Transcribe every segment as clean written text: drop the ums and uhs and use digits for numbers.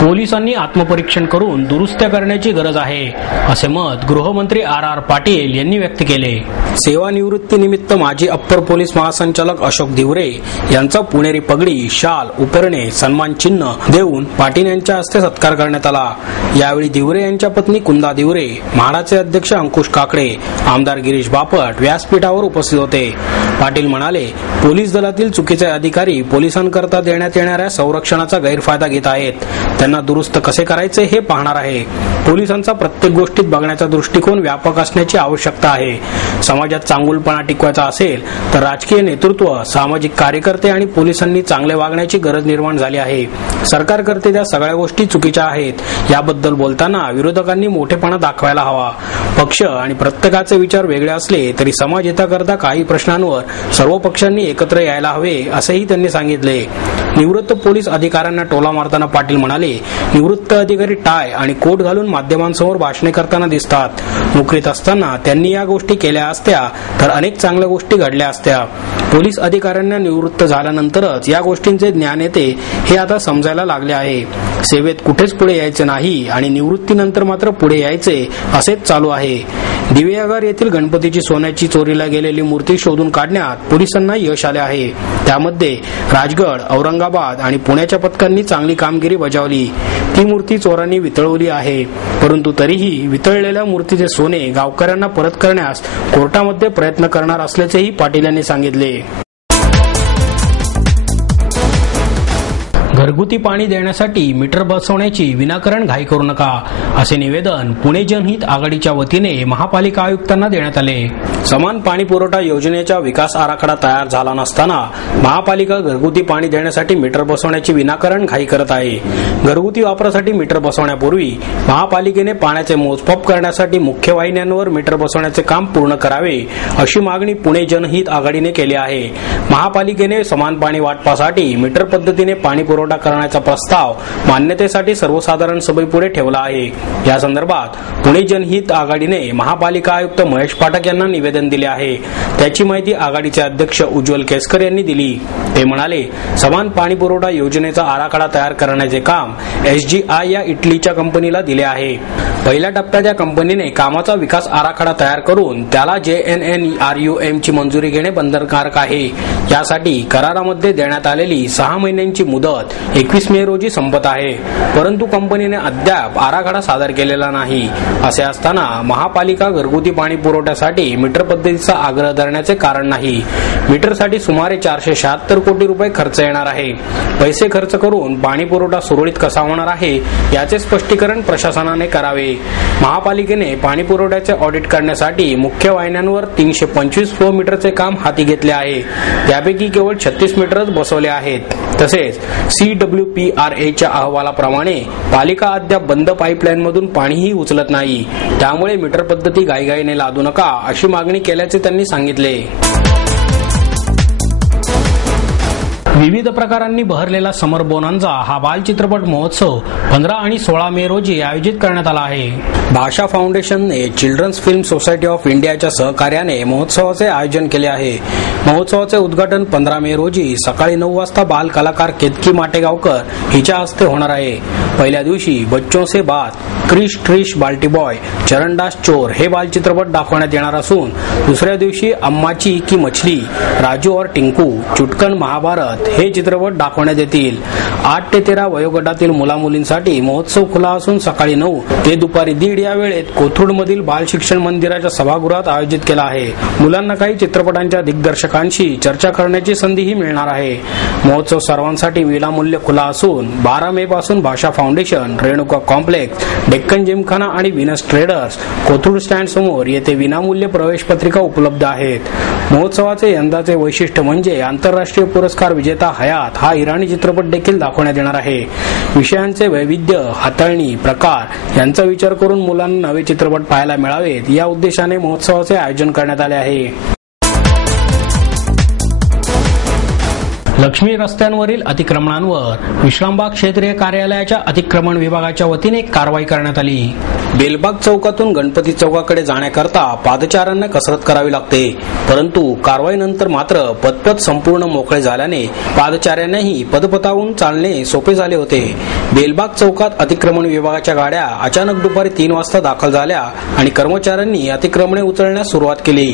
पोलिसांनी आत्मपरीक्षण करून दुरुस्त्या करण्याची गरज आहे, असे मत गृहमंत्री आर पाटील यांनी व्यक्त केले. सेवानिवृत्तीनिमित्त माजी अप्पर पोलीस महासंचालक अशोक दिवरे यांचा पुणेरी पगडी, शाल, उपरणे, सन्मान चिन्ह देऊन पाटील यांच्या हस्ते सत्कार करण्यात आला. यावेळी दिवरे यांच्या पत्नी कुंदा दिवरे, म्हाडाचे अध्यक्ष अंकुश काकडे, आमदार गिरीश बापट व्यासपीठावर उपस्थित होते. पाटील म्हणाले, पोलीस दलातील चुकीचे अधिकारी पोलिसांकरता देण्यात येणाऱ्या संरक्षणाचा गैरफायदा घेत आहेत. त्यांना दुरुस्त कसे करायचे हे पाहणार आहे. पोलिसांचा प्रत्येक गोष्टीत बघण्याचा दृष्टिकोन व्यापक असण्याची आवश्यकता आहे. समाजात चांगुलपणा टिकवायचा असेल तर राजकीय नेतृत्व, सामाजिक कार्यकर्ते आणि पोलिसांनी चांगले वागण्याची गरज निर्माण झाली आहे. सरकार करते त्या सगळ्या गोष्टी चुकीच्या आहेत. याबद्दल बोलताना विरोधकांनी मोठेपणा दाखवायला हवा. पक्ष आणि प्रत्येकाचे विचार वेगळे असले तरी समाज हिताकरता काही प्रश्नांवर सर्व पक्षांनी एकत्र यायला हवे, असेही त्यांनी सांगितले. निवृत्त पोलीस अधिकाऱ्यांना टोला मारताना पाटील म्हणाले, निवृत्त अधिकारी टाय आणि कोट घालून माध्यमांसमोर भाषणे करताना दिसतात. नोकरीत असताना त्यांनी या गोष्टी केल्या असत्या तर अनेक चांगल्या गोष्टी घडल्या असत्या. पोलीस अधिकाऱ्यांना निवृत्त झाल्यानंतरच या गोष्टींचे ज्ञान येते हे आता समजायला लागले आहे. सेवेत कुठेच पुढे यायचे नाही आणि निवृत्तीनंतर मात्र पुढे यायचे असेच चालू आहे. दिवेआगार येथील गणपतीची सोन्याची चोरीला गेलेली मूर्ती शोधून काढण्यात पोलिसांना यश आले आहे. त्यामध्ये राजगड, औरंगाबाद आणि पुण्याच्या पथकांनी चांगली कामगिरी बजावली. ती मूर्ती चोरांनी वितळवली आहे, परंतु तरीही वितळलेल्या मूर्तीचे सोने गावकऱ्यांना परत करण्यास कोर्टामध्ये प्रयत्न करणार असल्याचेही पाटील यांनी सांगितले. घरगुती पाणी देण्यासाठी मीटर बसवण्याची विनाकारण घाई करू नका, असे निवेदन पुणे जनहित आघाडीच्या वतीने महापालिका आयुक्तांना देण्यात आले. समान पाणी पुरवठा योजनेचा विकास आराखडा तयार झाला नसताना महापालिका घरगुती पाणी देण्यासाठी मीटर बसवण्याची विनाकारण घाई करत आहे. घरगुती वापरासाठी मीटर बसवण्यापूर्वी महापालिकेने पाण्याचे मोजमाप करण्यासाठी मुख्य वाहिन्यांवर मीटर बसवण्याचे काम पूर्ण करावे, अशी मागणी पुणे जनहित आघाडीने केली आहे. महापालिकेने समान पाणी वाटपासाठी मीटर पद्धतीने पाणी पुरवठा करण्याचा प्रस्ताव मान्यतेसाठी सर्वसाधारण सभेपुढे ठेवला आहे. या संदर्भात पुणे जनहित आघाडीने महापालिका आयुक्त महेश पाठक यांना निवेदन दिले आहे. त्याची माहिती आघाडीचे अध्यक्ष उज्ज्वल केसकर यांनी दिली. ते म्हणाले, समान पाणी पुरवठा योजनेचा आराखडा तयार करण्याचे काम SGI या इटलीच्या कंपनीला दिले आहे. पहिल्या टप्प्याच्या कंपनीने कामाचा विकास आराखडा तयार करून त्याला JNNRUM ची मंजुरी घेणे बंधनकारक आहे. यासाठी करारामध्ये देण्यात आलेली 6 महिन्यांची मुदत 21 मे रोजी संपत आहे, परंतु कंपनीने अद्याप आराखडा सादर केलेला नाही. असे असताना महापालिका घरगुती पाणी पुरवठ्यासाठी मीटर पद्धतीचा आग्रह धरण्याचे कारण नाही. मीटरसाठी सुमारे 476 कोटी रुपये खर्च येणार आहे. पैसे खर्च करून पाणी पुरवठा सुरळीत कसा होणार आहे याचे स्पष्टीकरण प्रशासनाने करावे. महापालिकेने पाणी पुरवठ्याचे ऑडिट करण्यासाठी मुख्य वाहिन्यांवर 325 फ्लो मीटरचे काम हाती घेतले आहे. त्यापैकी केवळ 36 मीटरच बसवले आहेत. तसेच CWPRAच्या अहवालाप्रमाणे पालिका अद्याप बंद पाईपलाईन मधून पाणीही उचलत नाही. त्यामुळे मीटर पद्धती घाईघाईने लादू नका, अशी मागणी केल्याचे त्यांनी सांगितले. विविध प्रकारांनी बहरलेला समर बोनांझा हा बाल चित्रपट महोत्सव 15 आणि 16 मे रोजी आयोजित करण्यात आला आहे. भाषा फाउंडेशनने चिल्ड्रन्स फिल्म सोसायटी ऑफ इंडियाच्या सहकार्याने महोत्सवाचे आयोजन केले आहे. महोत्सवाचे उद्घाटन 15 मे रोजी सकाळी 9 वाजता बाल कलाकार केतकी माटेगावकर हिच्या हस्ते होणार आहे. पहिल्या दिवशी बच्चों से बात, क्रिश ट्रिश बाल्टी बॉय, चरणदास चोर हे बाल चित्रपट दाखवण्यात येणार असून दुसऱ्या दिवशी अम्माची की मछली, राजू और टिंकू, चुटकन महाभारत हे चित्रपट दाखवण्यात येतील. 8 ते 13 वयोगटातील मुलामुलींसाठी महोत्सव खुला असून सकाळी 9 ते दुपारी 1:30 या वेळेत कोथरूडमधील बाल शिक्षण मंदिराच्या सभागृहात आयोजित केला आहे. मुलांना काही चित्रपटांच्या दिग्दर्शकांशी चर्चा करण्याची संधीही मिळणार आहे. महोत्सव सर्वांसाठी विनामूल्य खुला असून 12 मे पासून भाषा फाउंडेशन, रेणुका कॉम्प्लेक्स, डेक्कन जिमखाना आणि विनस ट्रेडर्स कोथरूड स्टँड समोर येथे विनामूल्य प्रवेश पत्रिका उपलब्ध आहेत. महोत्सवाचे यंदाचे वैशिष्ट्य म्हणजे आंतरराष्ट्रीय पुरस्कार विजेता हयात हा इराणी चित्रपट देखील दाखवण्यात येणार आहे. विषयांचे वैविध्य, हाताळणी, प्रकार यांचा विचार करून मुलांना नवे चित्रपट पाहायला मिळावेत या उद्देशाने महोत्सवाचे आयोजन करण्यात आले आहे. लक्ष्मी रस्त्यांवरील अतिक्रमणांवर विश्रामबाग क्षेत्रीय कार्यालयाच्या अतिक्रमण विभागाच्या वतीने कारवाई करण्यात आली. बेलबाग चौकातून गणपती चौकाकडे जाण्याकरता पादचाऱ्यांना कसरत करावी लागते, परंतु कारवाईनंतर मात्र पदपथ संपूर्ण मोकळे झाल्याने पादचाऱ्यांनाही पदपथावरून चालणे सोपे झाले होते. बेलबाग चौकात अतिक्रमण विभागाच्या गाड्या अचानक दुपारी 3 वाजता दाखल झाल्या आणि कर्मचाऱ्यांनी अतिक्रमणे उचलण्यास सुरुवात केली.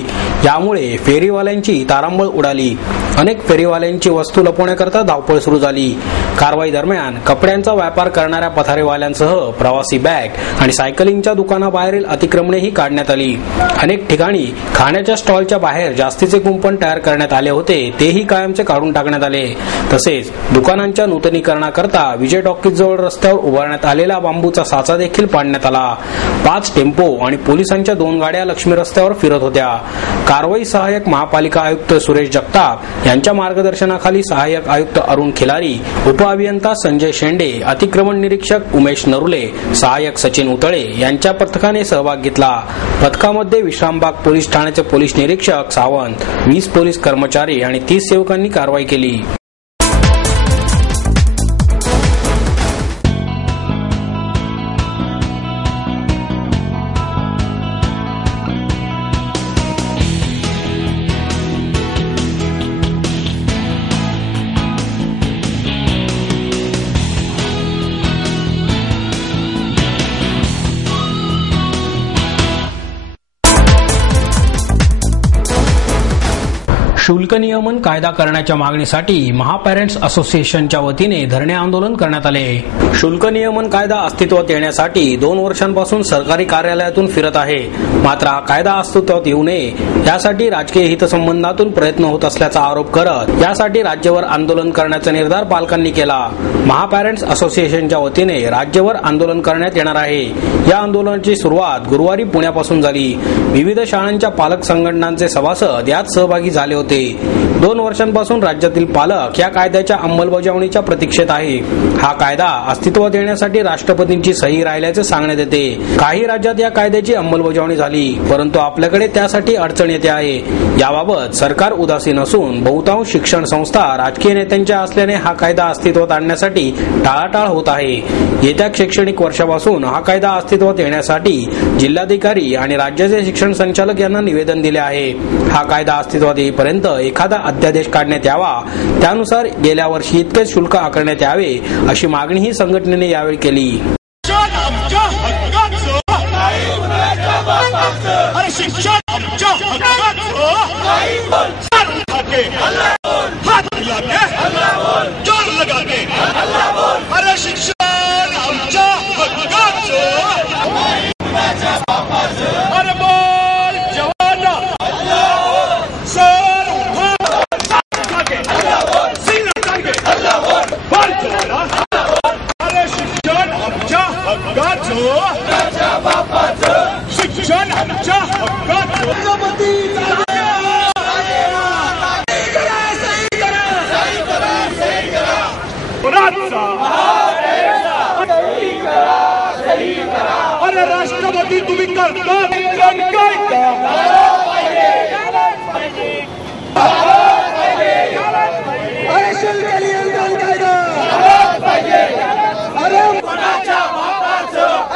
यामुळे फेरीवाल्यांची तारांबळ उडाली. अनेक फेरीवाल्यांची वस्तू लपवण्याकरता धावपळ सुरू झाली. कारवाई दरम्यान कपड्यांचा व्यापार करणाऱ्या पथारेवाल्यांसह प्रवासी बॅग आणि सायकलिंगच्या दुकानाबाहेरील अतिक्रमणेही काढण्यात आली. अनेक ठिकाणी खाण्याच्या स्टॉलच्या बाहेर जास्तीचे कुंपण तयार करण्यात आले होते, तेही कायमचे काढून टाकण्यात आले. तसेच दुकानांच्या नूतनीकरणाकरता विजय टॉकीज जवळ रस्त्यावर उभारण्यात आलेला बांबूचा साचा देखील पाडण्यात आला. 5 टेम्पो आणि पोलिसांच्या 2 गाड्या लक्ष्मी रस्त्यावर फिरत होत्या. कारवाई सहाय्यक महापालिका आयुक्त सुरेश जगताप यांच्या मार्गदर्शनाखाली सहाय्यक आयुक्त अरुण खिलारी, उपअभियंता संजय शेंडे, अतिक्रमण निरीक्षक उमेश नरुले, सहाय्यक सचिन उतळे यांच्या पथकाने सहभाग घेतला. पथकामध्ये विश्रामबाग पोलीस ठाण्याचे पोलीस निरीक्षक सावंत, 20 पोलीस कर्मचारी आणि 30 सेवकांनी कारवाई केली. शुल्क नियमन कायदा करण्याच्या मागणीसाठी महापॅरेंट्स असोसिएशनच्या वतीने धरणे आंदोलन करण्यात आले. शुल्क नियमन कायदा अस्तित्वात येण्यासाठी 2 वर्षांपासून सरकारी कार्यालयातून फिरत आहे. मात्र हा कायदा अस्तित्वात येऊ नये यासाठी राजकीय हितसंबंधातून प्रयत्न होत असल्याचा आरोप करत यासाठी राज्यभर आंदोलन करण्याचा निर्धार पालकांनी केला. महापॅरेंट्स असोसिएशनच्या वतीने राज्यभर आंदोलन करण्यात येणार आहे. या आंदोलनाची सुरुवात गुरुवारी पुण्यापासून झाली. विविध शाळांच्या पालक संघटनांचे सभासद यात सहभागी झाले होते. 2 वर्षांपासून राज्यातील पालक या कायद्याच्या अंमलबजावणीच्या प्रतीक्षेत आहे. हा कायदा अस्तित्वात येण्यासाठी राष्ट्रपतींची सही राहिल्याचे सांगण्यात येते. काही राज्यात या कायद्याची अंमलबजावणी झाली, परंतु आपल्याकडे त्यासाठी अडचण येते आहे. याबाबत सरकार उदासीन असून बहुतांश शिक्षण संस्था राजकीय नेत्यांच्या असल्याने हा कायदा अस्तित्वात आणण्यासाठी टाळाटाळ होत आहे. येत्या शैक्षणिक वर्षापासून हा कायदा अस्तित्वात येण्यासाठी जिल्हाधिकारी आणि राज्याचे शिक्षण संचालक यांना निवेदन दिले आहे. हा कायदा अस्तित्वात येईपर्यंत एखादा अध्यादेश काढण्यात यावा. त्यानुसार गेल्या वर्षी इतकेच शुल्क आकारण्यात यावे अशी मागणीही संघटनेने यावेळी केली. अरे राष्ट्रपती तुम्ही करता अरे शुल्क नियंत्रण कायदा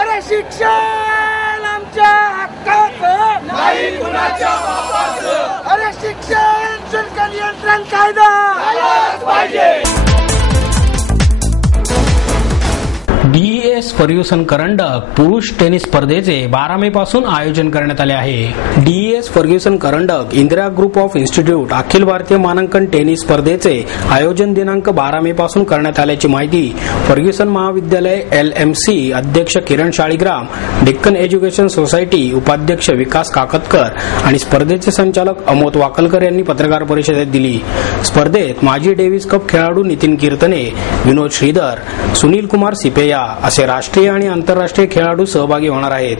अरे शिक्षण आमच्या हक्काचं नाही कुणाच्या बापाचं. अरे शिक्षण शुल्क नियंत्रण कायदा पाहिजे. DES फर्ग्युसन करंडक पुरुष टेनिस स्पर्धेचे 12 मे पासून आयोजन करण्यात आले आहे. DES फर्ग्युसन करंडक Indira group of institute Akhil Bharatiya मानांकन टेनिस स्पर्धेचे आयोजन दिनांक 12 मे पासून करण्यात आल्याची माहिती फर्ग्युसन महाविद्यालय LMC अध्यक्ष किरण शाळीग्राम, डेक्कन एज्युकेशन सोसायटी उपाध्यक्ष विकास काकतकर आणि स्पर्धेचे संचालक अमोद वाकलकर यांनी पत्रकार परिषदेत दिली. स्पर्धेत माजी डेव्हिस कप खेळाडू नितीन कीर्तने, विनोद श्रीधर, सुनील कुमार सिपेया असे राष्ट्रीय आणि आंतरराष्ट्रीय खेळाडू सहभागी होणार आहेत.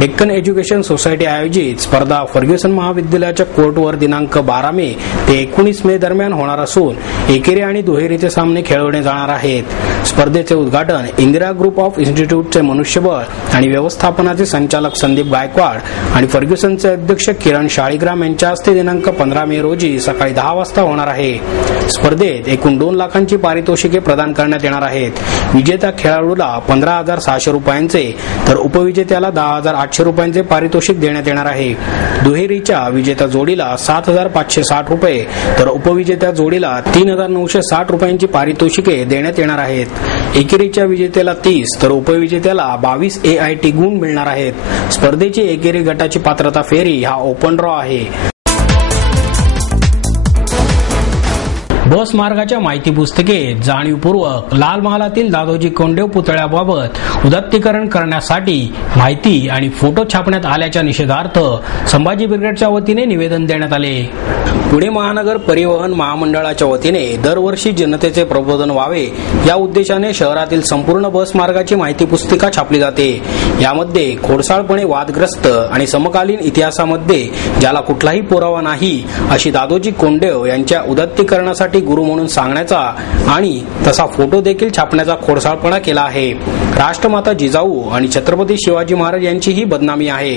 डेक्कन एज्युकेशन सोसायटी आयोजित स्पर्धा फर्ग्युसन महाविद्यालयाच्या कोर्टवर दिनांक 12 मे ते 19 मे दरम्यान होणार असून एकेरी आणि दुहेरीचे सामने खेळवले जाणार आहेत. स्पर्धेचे उद्घाटन इंदिरा ग्रुप ऑफ इन्स्टिट्यूटचे मनुष्यबळ आणि व्यवस्थापनाचे संचालक संदीप गायकवाड आणि फर्ग्युसनचे अध्यक्ष किरण शाळीग्राम यांच्या हस्ते दिनांक 15 मे रोजी सकाळी 10 वाजता होणार आहे. स्पर्धेत एकूण 2 लाखांची पारितोषिके प्रदान करण्यात येणार आहेत. विजेत्या खेळाडूला 15,600 रुपयांचे तर उपविजेत्याला 10,800 रुपयांचे पारितोषिक देण्यात येणार आहे. दुहेरीच्या विजेत्या जोडीला 7,560 रुपये तर उपविजेत्या जोडीला 3,960 रुपयांची पारितोषिके देण्यात येणार आहेत. एकेरीच्या विजेत्याला 30 तर उपविजेत्याला 22 AIT गुण मिळणार आहेत. स्पर्धेची एकेरी गटाची पात्रता फेरी हा ओपन ड्रॉ आहे. बस मार्गाच्या माहिती पुस्तिके जाणीवपूर्वक लाल महालातील दादोजी कोंडदेव पुतळ्याबाबत उदात्तीकरण करण्यासाठी माहिती आणि फोटो छापण्यात आल्याच्या निषेधार्थ संभाजी ब्रिगेडच्या वतीने निवेदन देण्यात आले. पुणे महानगर परिवहन महामंडळाच्या वतीने दरवर्षी जनतेचे प्रबोधन व्हावे या उद्देशाने शहरातील संपूर्ण बस मार्गाची माहिती पुस्तिका छापली जाते. यामध्ये खोडसाळपणे वादग्रस्त आणि समकालीन इतिहासामध्ये ज्याला कुठलाही पुरावा नाही अशी दादोजी कोंडदेव यांच्या उदात्तीकरणासाठी गुरु म्हणून सांगण्याचा आणि तसा फोटो देखील छापण्याचा खोडसाळपणा केला आहे. राष्ट्रमाता जिजाऊ आणि छत्रपती शिवाजी महाराज यांची ही बदनामी आहे.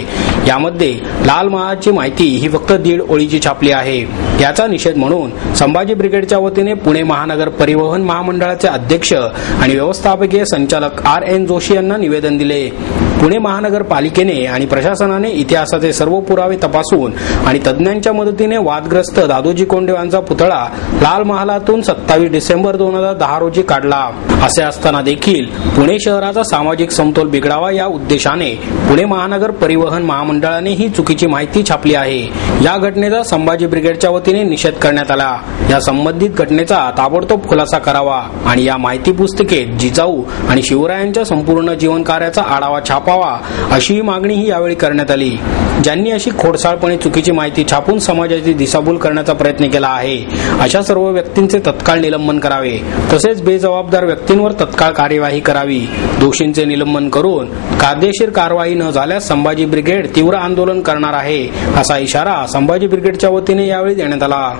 यामध्ये लाल महालाची माहिती ही फक्त 1.5 ओळीची छापली आहे. याचा निषेध म्हणून संभाजी ब्रिगेडच्या वतीने पुणे महानगर परिवहन महामंडळाचे अध्यक्ष आणि व्यवस्थापकीय संचालक RN जोशी यांना निवेदन दिले. पुणे महानगरपालिकेने आणि प्रशासनाने इतिहासाचे सर्व पुरावे तपासून आणि तज्ज्ञांच्या मदतीने वादग्रस्त दादोजी कोंडदेव यांचा पुतळा लाल महालातून 27 डिसेंबर 2010 रोजी काढला. असे असताना देखील पुणे शहराचा सामाजिक समतोल बिघडावा या उद्देशाने पुणे महानगर परिवहन महामंडळाने ही चुकीची माहिती छापली आहे. या घटनेचा संभाजी ब्रिगेडच्या वतीने निषेध करण्यात आला. या संबंधित घटनेचा ताबडतोब खुलासा करावा आणि या माहिती पुस्तिकेत जिजाऊ आणि शिवरायांच्या संपूर्ण जीवन कार्याचा आढावा छापावा अशी मागणीही यावेळी करण्यात आली. ज्यांनी अशी खोडसाळपणे चुकीची माहिती छापून समाजाची दिशाभूल करण्याचा प्रयत्न केला आहे अशा सर्व व्यक्तींचे तत्काळ निलंबन करावे. तसेच बेजबाबदार व्यक्तींवर तत्काळ कार्यवाही करावी. दोषींचे निलंबन करून कायदेशीर कारवाई न झाल्यास संभाजी ब्रिगेड तीव्र आंदोलन करणार आहे असा इशारा संभाजी ब्रिगेडच्या वतीने यावेळी देण्यात आला.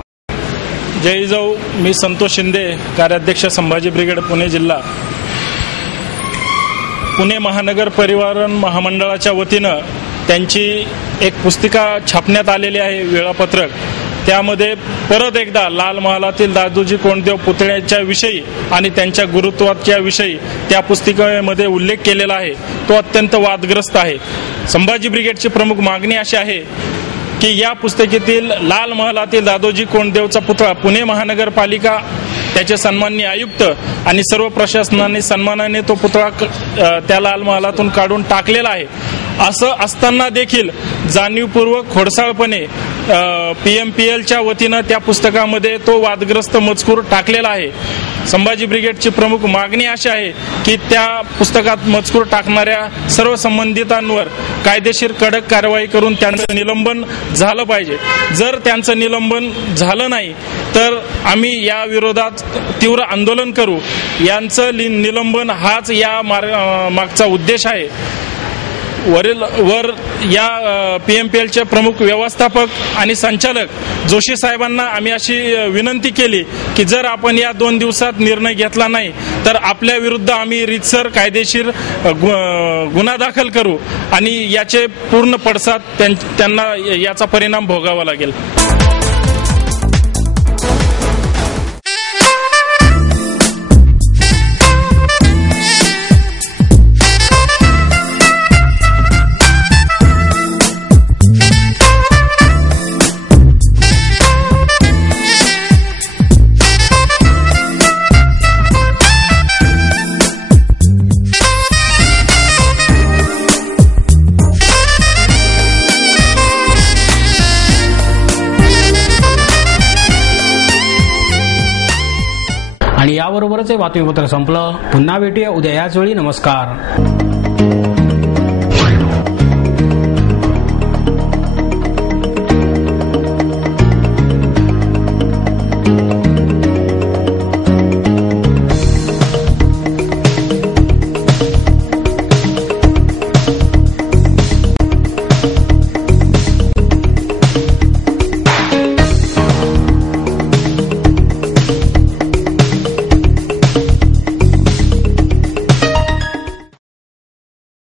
जय जिजाऊ. मी संतोष शिंदे, कार्याध्यक्ष संभाजी ब्रिगेड पुणे जिल्हा. पुणे महानगर परिवहन महामंडळाच्या वतीनं त्यांची एक पुस्तिका छापण्यात आलेली आहे, वेळापत्रक. त्यामध्ये परत एकदा लाल महालातील दादोजी कोंडदेव पुतळ्याच्या विषयी आणि त्यांच्या गुरुत्वाच्या विषयी त्या पुस्तिकेमध्ये उल्लेख केलेला आहे. तो अत्यंत वादग्रस्त आहे. संभाजी ब्रिगेडची प्रमुख मागणी अशी आहे की या पुस्तिकेतील लाल महालातील दादोजी कोंडदेवचा पुतळा पुणे महानगरपालिका, त्याचे सन्माननीय आयुक्त आणि सर्व प्रशासनाने सन्मानाने तो पुतळा त्या लाल महालातून काढून टाकलेला आहे. असं असताना देखील जाणीवपूर्वक खोडसाळपणे PMPLच्या वतीनं त्या पुस्तकामध्ये तो वादग्रस्त मजकूर टाकलेला आहे. संभाजी ब्रिगेडची प्रमुख मागणी अशी आहे की त्या पुस्तकात मजकूर टाकणाऱ्या सर्व संबंधितांवर कायदेशीर कडक कारवाई करून त्यांचं निलंबन झालं पाहिजे. जर त्यांचं निलंबन झालं नाही तर आम्ही या विरोधात तीव्र आंदोलन करू. यांचं निलंबन हाच या मागचा उद्देश आहे. वर या PMPLचे प्रमुख व्यवस्थापक आणि संचालक जोशी साहेबांना आम्ही अशी विनंती केली की जर आपण या 2 दिवसात निर्णय घेतला नाही तर आपल्या विरुद्ध आम्ही रीतसर कायदेशीर गुन्हा दाखल करू आणि याचे पूर्ण पडसाद त्यांना याचा परिणाम भोगावा लागेल. आणि याबरोबरच हे बातमीपत्र संपलं. पुन्हा भेटूया उद्या याच वेळी. नमस्कार.